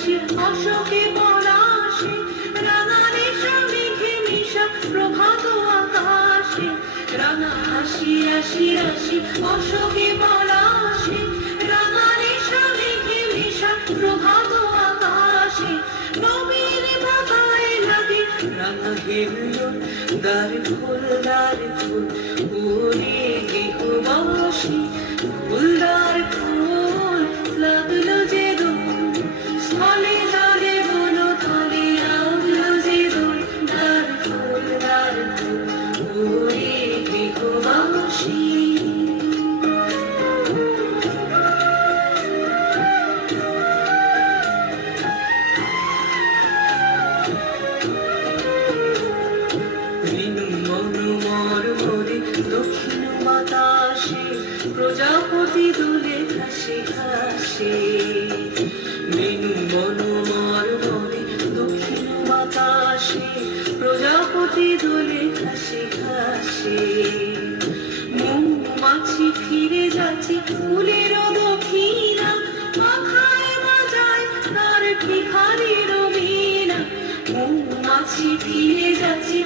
রাশি অশোকে পলাশে রাঙা রেশা মেঘে মিশা প্রভাত আকাশে রাঙা হাসি রাশি রাশি অশোকে পলাশে রাঙা রেশা মেঘে মিশা প্রভাত আকাশে নবীন বাতায় লাগে রাঙা হিল্লো দ্বার ফুল ওরে গৃহবাসী ফুলদার ফুল লাগলো যে দোল স্থলে জলে বন তলে লাগলো যে দোল দ্বার ফুল ওরে গৃহবাসী দক্ষিণ বাতাসে প্রজাপতি দুলে ঘাসে ঘাসে মেনু মনোমর মরে দক্ষিণ বাতাসে প্রজাপতি দুলে ঘাসে ঘাসে মৌমাছি ফিরে যাচ্ছে ফুলের দক্ষিণা মাথায় বাজায় তার ভিখারির বীণা মৌমাছি ফিরে যাচ্ছে